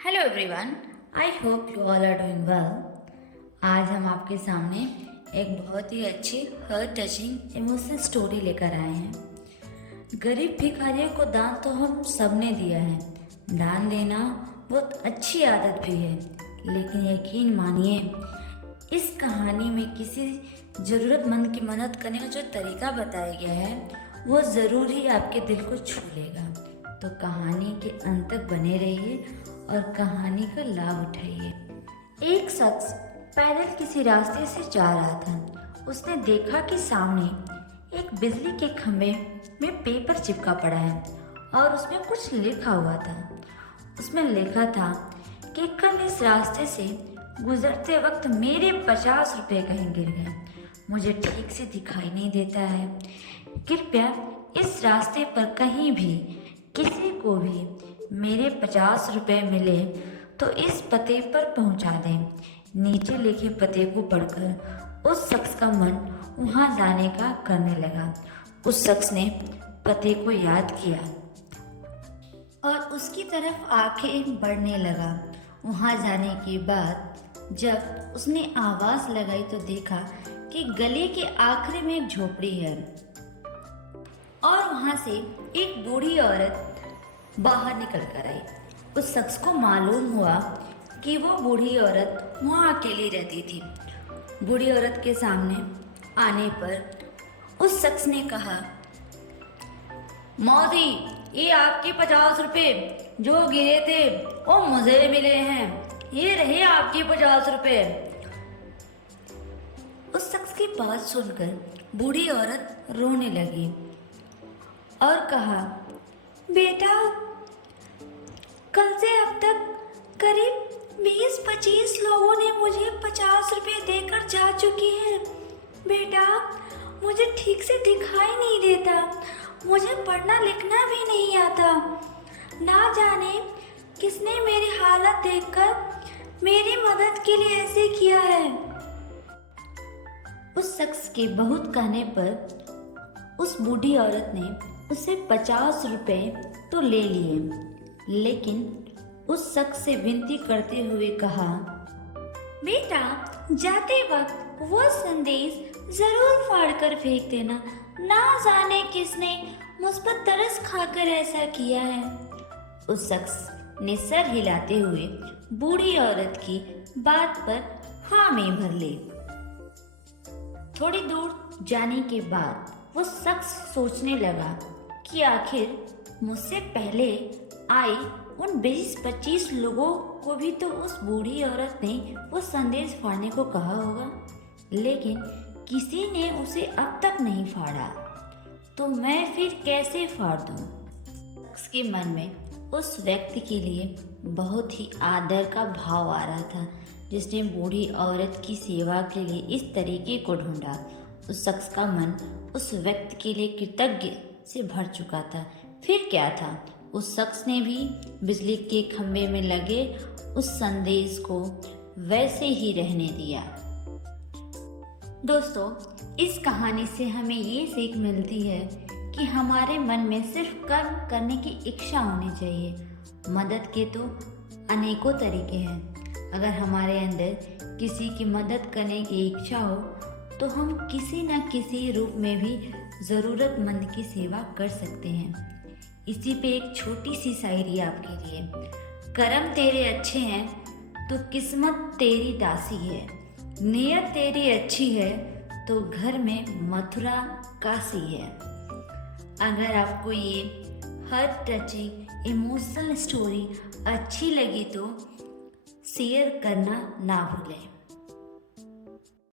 Hello everyone, I hope you all are doing well. आज हम आपके सामने एक बहुत ही अच्छी हार्ट टचिंग इमोशनल स्टोरी लेकर आए हैं। गरीब भिखारियों को दान तो हम सब ने दिया है। दान देना बहुत अच्छी आदत भी है, लेकिन यकीन मानिए इस कहानी में किसी ज़रूरतमंद की मदद करने का जो तरीका बताया गया है वो ज़रूर ही आपके दिल को छू लेगा। तो कहानी के अंत तक बने रहिए और कहानी का लाभ उठाइए। एक शख्स पैदल किसी रास्ते से जा रहा था। उसने देखा कि सामने एक बिजली के खंभे में पेपर चिपका पड़ा है और उसमें कुछ लिखा हुआ था। उसमें लिखा था कि कल इस रास्ते से गुजरते वक्त मेरे 50 रुपये कहीं गिर गए। मुझे ठीक से दिखाई नहीं देता है। कृपया इस रास्ते पर कहीं भी किसी को भी मेरे 50 रुपये मिले तो इस पते पर पहुंचा दें। नीचे लिखे पते को पढ़कर उस शख्स का मन वहां जाने का करने लगा। उस शख्स ने पते को याद किया और उसकी तरफ आंखें बढ़ने लगा। वहां जाने के बाद जब उसने आवाज़ लगाई तो देखा कि गली के आखिरी में एक झोपड़ी है और वहां से एक बूढ़ी औरत बाहर निकल कर आई। उस शख्स को मालूम हुआ कि वो बूढ़ी औरत वहाँ अकेली रहती थी। बूढ़ी औरत के सामने आने पर उस शख्स ने कहा, मौसी, ये आपके 50 रुपये जो गिरे थे वो मुझे मिले हैं। ये रहे आपके 50 रुपये। उस शख्स की बात सुनकर बूढ़ी औरत रोने लगी और कहा, बेटा, कल से अब तक करीब 20-25 लोगों ने मुझे 50 रुपये देकर जा चुके हैं। बेटा, मुझे ठीक से दिखाई नहीं देता। मुझे पढ़ना लिखना भी नहीं आता। ना जाने किसने मेरी हालत देखकर मेरी मदद के लिए ऐसे किया है। उस शख्स के बहुत कहने पर उस बूढ़ी औरत ने उससे 50 रुपये तो ले लिए, लेकिन उस शख्स से विनती करते हुए कहा, बेटा, जाते वक्त वो संदेश जरूर फाड़ कर फेंक देना। ना जाने किसने मुझ पर तरस खाकर ऐसा किया है। उस शख्स ने सर हिलाते हुए बूढ़ी औरत की बात पर हाँ में भर ली। थोड़ी दूर जाने के बाद वो शख्स सोचने लगा कि आखिर मुझसे पहले आई उन 20-25 लोगों को भी तो उस बूढ़ी औरत ने वो संदेश फाड़ने को कहा होगा, लेकिन किसी ने उसे अब तक नहीं फाड़ा, तो मैं फिर कैसे फाड़ दूं? उसके मन में उस व्यक्ति के लिए बहुत ही आदर का भाव आ रहा था जिसने बूढ़ी औरत की सेवा के लिए इस तरीके को ढूंढा। उस शख्स का मन उस व्यक्ति के लिए कृतज्ञ से भर चुका था। फिर क्या था, उस शख्स ने भी बिजली के खंभे में लगे उस संदेश को वैसे ही रहने दिया। दोस्तों, इस कहानी से हमें ये सीख मिलती है कि हमारे मन में सिर्फ कर्म करने की इच्छा होनी चाहिए। मदद के तो अनेकों तरीके हैं। अगर हमारे अंदर किसी की मदद करने की इच्छा हो तो हम किसी न किसी रूप में भी ज़रूरतमंद की सेवा कर सकते हैं। इसी पे एक छोटी सी शायरी आपके लिए। करम तेरे अच्छे हैं तो किस्मत तेरी दासी है। नियत तेरी अच्छी है तो घर में मथुरा काशी है। अगर आपको ये हार्ट टचिंग इमोशनल स्टोरी अच्छी लगी तो शेयर करना ना भूलें।